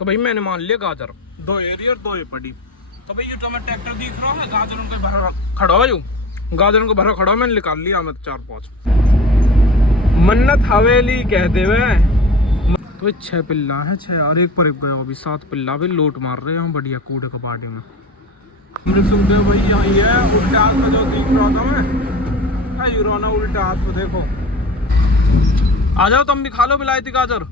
तो भाई मैंने मान लिया गाजर 2 एरी और 2 पड़ी। तो भाई ये टमाटर ट्रैक्टर दिख रहा है, गाजरों के भरा खड़ा हो, गाजरों को भरा खड़ा, मैंने निकाल लिया मैं 4-5 मन्नत हवेली कहते हुए। तो 6 पिल्ला है, 6 और एक पर एक गया, अभी 7 पिल्ला भी लोट मार रहे हैं बढ़िया कूड़े कपाटे में। सुखदेव भैया ये उल्टा हाथ में जो दिख रहा था मैं, यूरोना उल्टा हाथ में देखो। आ जाओ तुम भी खा लो विलायती गाजर।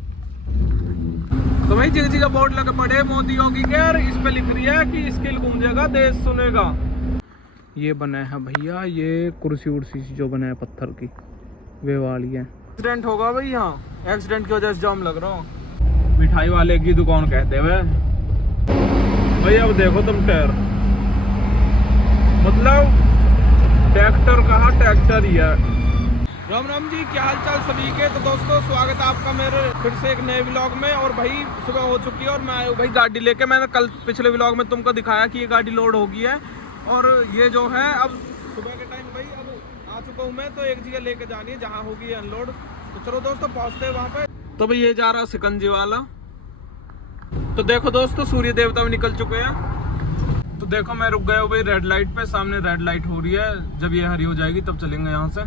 तो भाई जिस जगह बोर्ड लगे पड़े मोदी योगी के, इस पे लिख रही है कि स्किल गूंजेगा देश सुनेगा। ये बना है भैया, ये कुर्सी उर्सी जो बना है पत्थर की, वे वाली है। एक्सीडेंट होगा भाई यहाँ, एक्सीडेंट की वजह से जाम लग रहा हो। मिठाई वाले की दुकान कहते हुए भाई। अब देखो तुम टायर, मतलब ट्रैक्टर कहा ट्रैक्टर ही है। राम राम जी, क्या हाल चाल सभी के। तो दोस्तों स्वागत है आपका मेरे फिर से एक नए व्लॉग में। और भाई सुबह हो चुकी है और मैं आया हूँ भाई गाड़ी लेके। मैंने कल पिछले व्लॉग में तुमको दिखाया कि ये गाड़ी लोड हो गई है और ये जो है अब सुबह के टाइम भाई अब आ चुका हूँ मैं। तो एक जगह लेके जानी है जहाँ होगी अनलोड। तो चलो दोस्तों पहुँचते हैं वहाँ पे। तो भाई ये जा रहा सिकंजी वाला। तो देखो दोस्तों सूर्य देवता भी निकल चुके हैं। तो देखो मैं रुक गया हूँ भाई रेड लाइट पे, सामने रेड लाइट हो रही है, जब ये हरी हो जाएगी तब चलेंगे यहाँ से।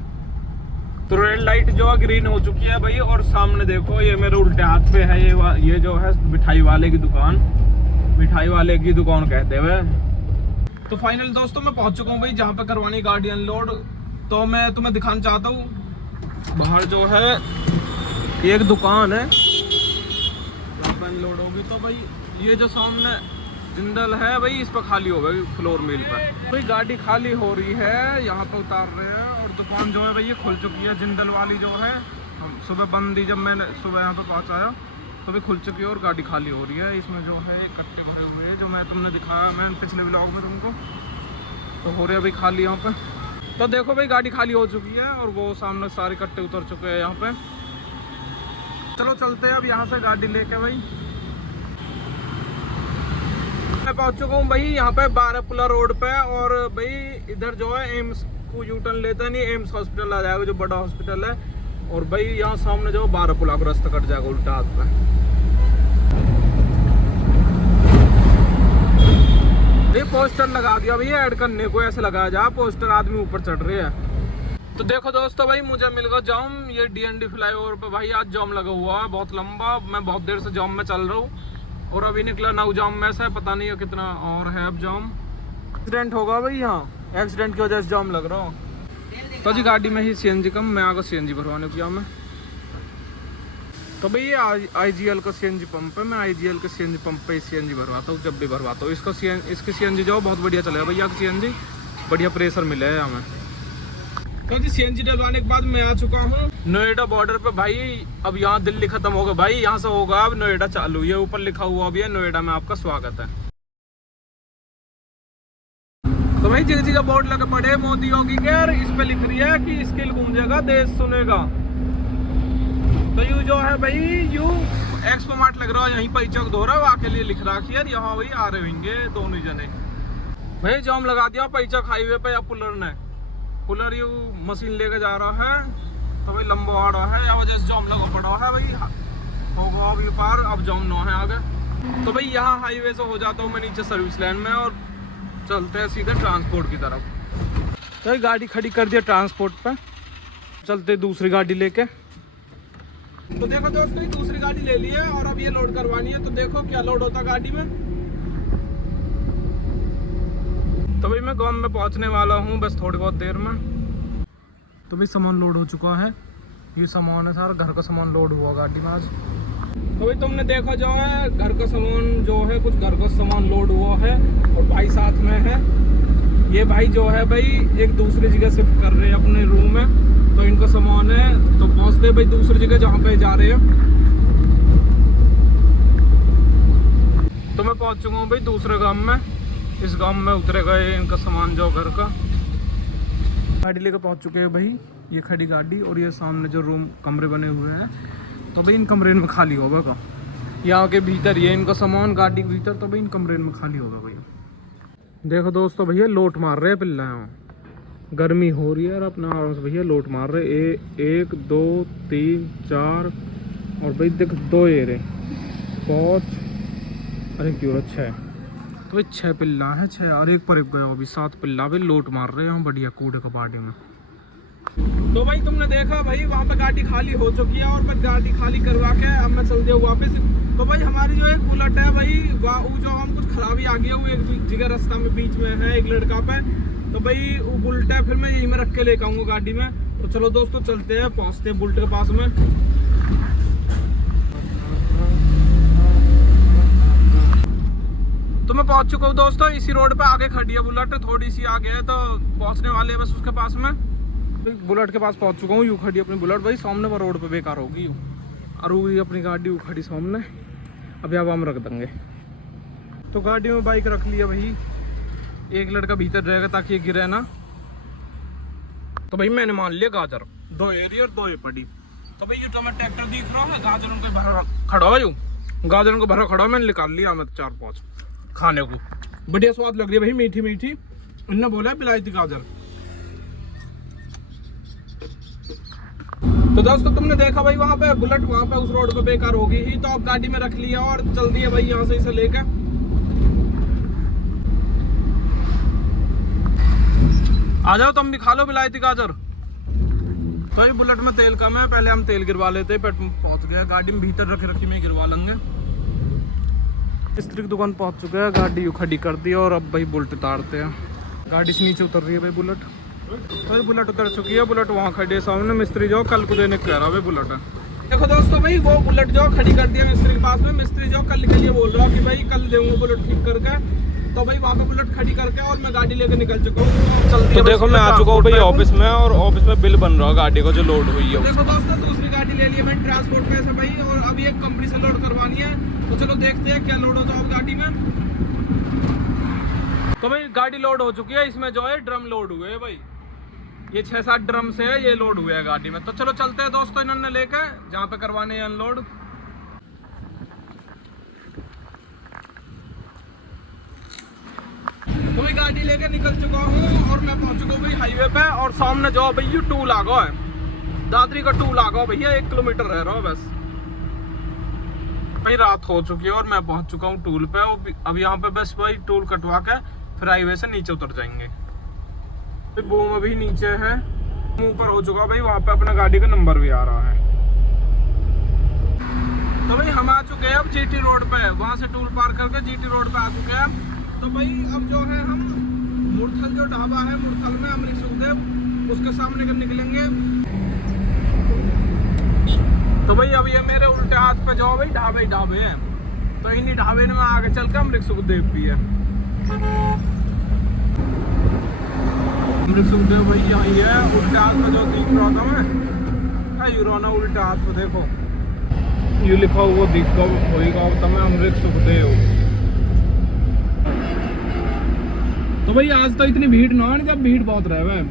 तो रेड लाइट जो है ग्रीन हो चुकी है भाई। और सामने देखो ये मेरे उल्टे हाथ पे है ये जो है मिठाई वाले की दुकान, मिठाई वाले की दुकान कहते हुए। तो फाइनल दोस्तों मैं पहुंच चुका हूँ भाई जहाँ पे करवानी गाड़ी अनलोड। तो मैं तुम्हें दिखाना चाहता हूँ बाहर जो है एक दुकान है यहाँ पे अनलोड होगी। तो भाई ये जो सामने जिंदल है भाई, इस पर खाली होगा फ्लोर मिल पर। भाई गाड़ी खाली हो रही है, यहाँ पे उतार रहे हैं। और दुकान जो है भाई ये खुल चुकी है, जिंदल वाली जो है। हम सुबह बंद थी, जब मैंने सुबह यहाँ पे पहुँचाया तो भी खुल चुकी है और गाड़ी खाली हो रही है। इसमें जो है कट्टे भरे हुए हैं, जो मैं तुमने दिखाया मैंने पिछले व्लॉग में तुमको। तो हो रहे हैं भाई खाली यहाँ पे। तो देखो भाई गाड़ी खाली हो चुकी है और वो सामने सारे कट्टे उतर चुके हैं यहाँ पे। चलो चलते हैं अब यहाँ से गाड़ी लेके भाई। मैं पहुंच चुका हूँ भाई यहाँ पे बारापुला रोड पे। और भाई इधर जो है एम्स को यू टर्न लेता नहीं, एम्स हॉस्पिटल आ जाएगा जो बड़ा हॉस्पिटल है। और भाई यहाँ सामने जो बारापुला का रास्ता कट जाएगा उल्टा हाथ पे। ये पोस्टर लगा दिया भैया ऐड करने को, ऐसे लगाया जा पोस्टर, आदमी ऊपर चढ़ रहे हैं। तो देखो दोस्तों भाई मुझे मिल गया जाम, ये DND फ्लाईओवर पे भाई आज जाम लगा हुआ है बहुत लंबा। मैं बहुत देर से जाम में चल रहा हूँ और अभी निकला नाउ जाम में से, पता नहीं है कितना और है अब जाम। एक्सीडेंट होगा भाई यहाँ, एक्सीडेंट की वजह से जाम लग रहा हो। तो जी गाड़ी में ही CNG कम, मैं आगे CNG भरवाने को मैं। तो भाई ये IGL का CNG पंप है, मैं IGL के CNG पंप पे CNG भरवाता हूँ जब भी भरवाता हूँ। इसकी CNG जो बहुत बढ़िया चलेगा भैया की CNG, बढ़िया प्रेशर मिले है हमें। तो जी CNG डलवाने के बाद मैं आ चुका हूँ नोएडा बॉर्डर पे भाई। अब यहाँ दिल्ली खत्म होगा भाई, यहाँ से होगा अब नोएडा चालू। ये ऊपर लिखा हुआ भी है नोएडा में आपका स्वागत है। तो भाई जिस जगह बोर्ड लगे पड़े मोदी योगी के, इस पे लिख रही है कि स्किल गूंजेगा देश सुनेगा। तो यू जो है भाई यू एक्सपो मार्ट लग रहा है, यहीं पर चौक धो रहा है आके लिए लिख रहा है यहाँ वही आ रहे होंगे दोनों जने। भाई जाम लगा दिया पैचक हाईवे पे या पुलर ने, पुलर यू मशीन लेके जा रहा है। तो भाई लंबा आ रहा है, या वजह से जाम लगा पड़ा है भाई। होगा अब ये पार, अब जाम ना है आगे। तो भाई यहाँ हाईवे से हो जाता हूँ मैं नीचे सर्विस लाइन में और चलते हैं सीधे ट्रांसपोर्ट की तरफ। तो गाड़ी खड़ी कर दिया ट्रांसपोर्ट पे, चलते दूसरी गाड़ी लेके। तो देखो दोस्तों दूसरी गाड़ी ले ली है और अब ये लोड करवानी है। तो देखो क्या लोड होता गाड़ी में। तो भाई मैं गांव में पहुंचने वाला हूं बस थोड़ी बहुत देर में। तो भाई सामान लोड हो चुका है, ये सामान है सारा घर का सामान लोड हुआ गाड़ी में आज। तो भाई तुमने देखा जो है घर का सामान जो है, कुछ घर का सामान लोड हुआ है और भाई साथ में है। ये भाई जो है भाई एक दूसरी जगह शिफ्ट कर रहे हैं अपने रूम में। तो इनका सामान है तो पहुंचते भाई दूसरी जगह जहाँ पे जा रहे हैं। तो मैं पहुंच चुका हूँ भाई दूसरे गांव में। इस गांव में उतरे गए इनका सामान जो घर का। गाड़ी लेकर पहुंच चुके हैं भाई, ये खड़ी गाड़ी और ये सामने जो रूम कमरे बने हुए हैं। तो भाई इन कमरे में खाली होगा का, यहाँ के भीतर ये इनका सामान गाड़ी के भीतर। तो भाई इन कमरे में खाली होगा भैया। देखो दोस्तों भैया लोट मार रहे हैं पिल्ला, गर्मी हो रही है और अपना आराम से भैया लोट मार रहे। 1 2 3 4 और भाई देख 2 एरे 5 अरे क्यों 6 तो 6 पिल्ला है 6 और एक पर एक गया अभी 7 पिल्ला भी लोट मार रहे हैं बढ़िया कूड़े कबाड़े में। तो भाई तुमने देखा भाई वहाँ पे गाड़ी खाली हो चुकी है और मैं गाड़ी खाली करवा के अब मैं चल दिया वापस। तो भाई हमारी जो एक बुलेट है भाई वो जो हम कुछ खराबी आ गया वो एक जगह रास्ता में बीच में है एक लड़का पे। तो भाई वो बुलेट है फिर मैं यहीं में रख के लेकर आऊँगा गाड़ी में। तो चलो दोस्तों चलते हैं पहुँचते हैं बुलेट के पास में। तो मैं पहुँच चुका हूँ दोस्तों इसी रोड पे आगे खड़ी है बुलेट थोड़ी सी आगे है तो पहुँचने वाले हैं बस उसके पास में। बुलेट के पास पहुँच चुका हूँ यूँ खड़ी अपनी बुलेट भाई सामने वो रोड पे बेकार होगी यूँ और वो अपनी गाड़ी वो खड़ी सामने अभी अब हम रख देंगे। तो गाड़ी में बाइक रख लिया भाई एक लड़का भीतर रहेगा ताकि ये गिरे ना। तो भाई मैंने मान लिया गाजर 2 एरी और 2 पड़ी। तो भाई ये तो मैं ट्रैक्टर दिख रहा है गाजरों को भरा खड़ा हो यूँ गाजरों को भरा खड़ा मैंने निकाल लिया मैं 4-5 खाने को बढ़िया स्वाद लग रही है भाई मीठी मीठी। इन्होंने बोला बिलायती गाजर। तो दोस्तों तुमने देखा भाई वहाँ पे बुलेट वहाँ पे उस रोड पे बेकार होगी ही तो अब गाड़ी में रख लिया और चल दिए भाई यहाँ से इसे लेकर। आ जाओ तुम भी खा लो बिलायती गाजर। तो ये बुलेट में तेल कम है पहले हम तेल गिरवा लेते हैं पेट्रोल पहुँच गया गाड़ी में भीतर रखी में गिरवा लेंगे। मिस्त्री की दुकान पहुँच चुके हैं गाड़ी खड़ी कर दी और अब भाई बुलेट उतारते हैं। गाड़ी से नीचे उतर रही है भाई बुलेट। तो ये बुलेट उतर चुकी है बुलेट वहाँ खड़ी है सामने मिस्त्री जो कल को देने कह रहा है बुलेट है। देखो दोस्तों भाई वो बुलेट जो खड़ी कर दिया मिस्त्री के पास में। मिस्त्री जो कल के लिए बोल रहा कि भाई कल दूंगा बुलेट ठीक करके। तो भाई वहाँ पे बुलेट खड़ी करके और मैं गाड़ी लेकर निकल चुका हूँ। तो देखो मैं आ चुका हूँ भाई ऑफिस में और ऑफिस में बिल बन रहा है गाड़ी का जो लोड हुई है। देखो दोस्तों दूसरी गाड़ी ले ली है मैंने ट्रांसपोर्ट में से भाई और अभी एक कंपनी से लोड करवानी है। तो चलो देखते हैं क्या लोड होता है गाड़ी में। तो भाई गाड़ी लोड हो चुकी है इसमें जो है ड्रम लोड हुए है भाई ये 6-7 ड्रम से है ये लोड हुआ है गाड़ी में। तो चलो चलते हैं दोस्तों इन्होंने लेकर जहाँ पे करवाने हैं अनलोड। तो भाई गाड़ी लेकर निकल चुका हूँ और मैं पहुँच चुका हूँ भाई हाईवे पे और सामने जो भाई ये टूल आ गया है दादरी का टूल आ गया भैया 1 किलोमीटर रह रहा हूँ बस। भाई रात हो चुकी है और मैं पहुँच चुका हूँ टूल पे। अब यहाँ पे बस भाई टूल कटवा के फिर हाईवे से नीचे उतर जाएंगे। बूम अभी नीचे है ऊपर हो चुका भाई वहाँ पे अपना गाड़ी का नंबर भी आ रहा है। तो भाई हम आ चुके हैं अब जीटी रोड पे वहाँ से टूल पार करके जीटी रोड पे आ चुके हैं। तो भाई अब जो है हम मुरथल जो ढाबा है मुरथल में अमृत सुखदेव उसके सामने कर निकलेंगे। तो भाई अब ये मेरे उल्टे हाथ पे जो भाई ढाबे हैं तो इन्हीं ढाबे में आगे चल के अमृत सुखदेव भी है। अमृत सुखदेव भाई यही है उल्टे हाथ में जो दिख रहा था मैं यूरोना उल्टे हाथ पे देखो ये लिखा हुआ दिखा होगा तो मैं अमृत सुखदेव। तो भाई आज तो इतनी भीड़ ना है जब भीड़ बहुत रहे है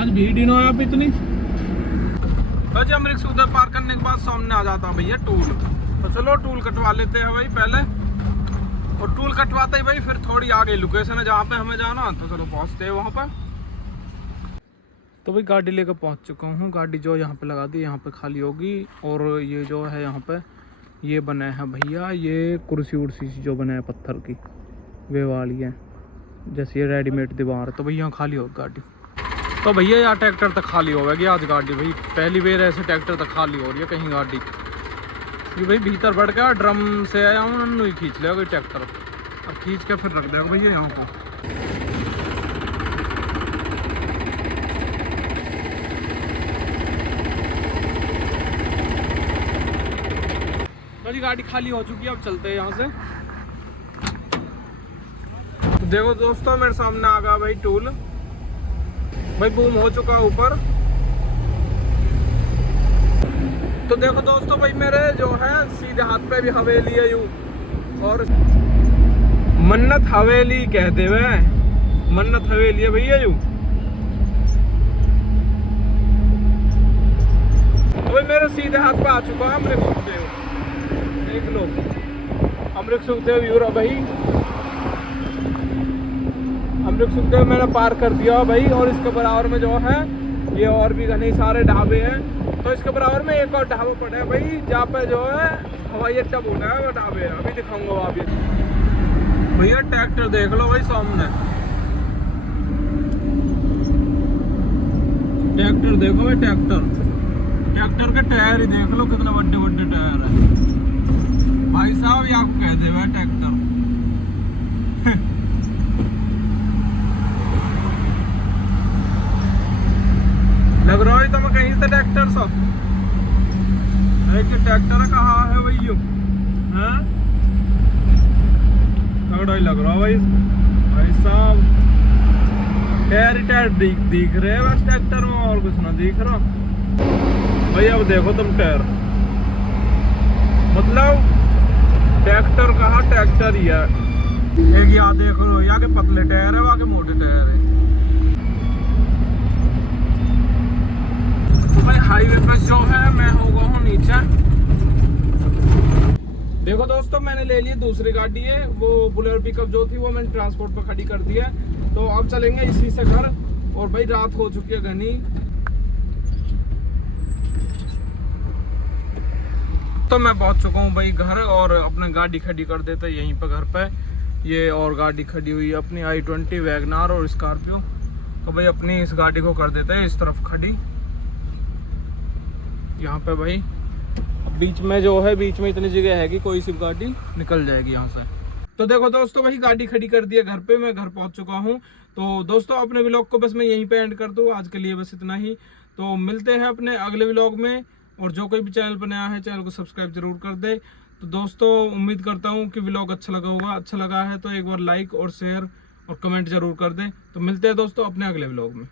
आज भीड़ ही ना है आप इतनी। बस अमृत सुखदेव पार करने के बाद सामने आ जाता भैया टूल। तो चलो टूल कटवा लेते हैं भाई पहले और टूल कटवाते ही भाई फिर थोड़ी आगे लोकेशन है जहाँ पे हमें जाना तो चलो पहुँचते हैं वहाँ पर। तो भाई गाड़ी लेकर पहुँच चुका हूँ गाड़ी जो यहाँ पे लगा दी यहाँ पे खाली होगी और ये जो है यहाँ पे ये बना है भैया ये कुर्सी उर्सी जो बना है पत्थर की वे वाली है जैसे ये रेडीमेड दीवार। तो भैया यहाँ खाली होगी गाड़ी। तो भैया यहाँ ट्रैक्टर तक खाली होगी आज गाड़ी भाई पहली बार ऐसे ट्रैक्टर तक खाली हो रही है कहीं गाड़ी ये भाई भीतर बढ़ के ड्रम से आया हूँ उन्होंने खींच लिया कोई ट्रैक्टर अब खींच के फिर रख देगा भैया यहाँ को। तो जी गाड़ी खाली हो चुकी है अब चलते हैं यहाँ से। तो देखो दोस्तों मेरे सामने आ गया भाई टूल भाई बूम हो चुका ऊपर। तो देखो दोस्तों भाई मेरे जो है सीधे हाथ पे भी हवेली है यूं और मन्नत हवेली कहते हुए मन्नत हवेली है भैया यूं। तो भाई मेरे सीधे हाथ पे आ चुका है अमृत सुखदेव देख लो अमृत सुखदेव यूरा भाई अमृत सुखदेव मैंने पार कर दिया भाई और इसके बराबर में जो है ये और भी घने सारे ढाबे हैं तो इसके बराबर में एक और ढाबा पड़ा है भाई, जहाँ पे जो है हवाई अड्डा बोला है वो ढाबे, अभी दिखाऊंगा वहाँ भी। भैया ट्रैक्टर देख लो भाई सामने, ट्रैक्टर देखो भाई, ट्रैक्टर के टायर ही देख लो, कितने बड़े बड़े टायर है भाई साहब, ये आपको कह दे भाई ट्रैक्टर। लग रहा है तो मैं कहीं से ट्रैक्टर सब ट्रैक्टर कहाँ है भैया, हैं तगड़ा ही लग रहा भाई साहब, टायर ही टायर दिख रहे हैं बस ट्रैक्टर में, और कुछ ना दिख रहा भाई। अब देखो तुम टायर, मतलब ट्रैक्टर कहाँ ट्रैक्टर ही है। एक यहाँ देख लो, यहाँ के पतले टायर है, वहाँ के मोटे टायर है भाई। हाईवे पर जो है मैं होगा हूँ नीचे। देखो दोस्तों, मैंने ले ली दूसरी गाड़ी है, वो बुलेरो पिकअप जो थी वो मैंने ट्रांसपोर्ट पर खड़ी कर दी है। तो अब चलेंगे इसी से घर, और भाई रात हो चुकी है घनी। तो मैं पहुंच चुका हूँ भाई घर, और अपने गाड़ी खड़ी कर देते यहीं पर घर पे। ये और गाड़ी खड़ी हुई है अपनी i20 वैगनार और स्कॉर्पियो। तो भाई अपनी इस गाड़ी को कर देते हैं इस तरफ खड़ी, यहाँ पे भाई। बीच में जो है, बीच में इतनी जगह है कि कोई सी गाड़ी निकल जाएगी यहाँ से। तो देखो दोस्तों, भाई गाड़ी खड़ी कर दी है घर पे, मैं घर पहुंच चुका हूँ। तो दोस्तों अपने व्लॉग को बस मैं यहीं पे एंड कर दूँ, आज के लिए बस इतना ही। तो मिलते हैं अपने अगले व्लॉग में, और जो कोई भी चैनल पर नया है चैनल को सब्सक्राइब जरूर कर दे। तो दोस्तों उम्मीद करता हूँ कि व्लॉग अच्छा लगा होगा, अच्छा लगा है तो एक बार लाइक और शेयर और कमेंट जरूर कर दे। तो मिलते हैं दोस्तों अपने अगले व्लॉग में।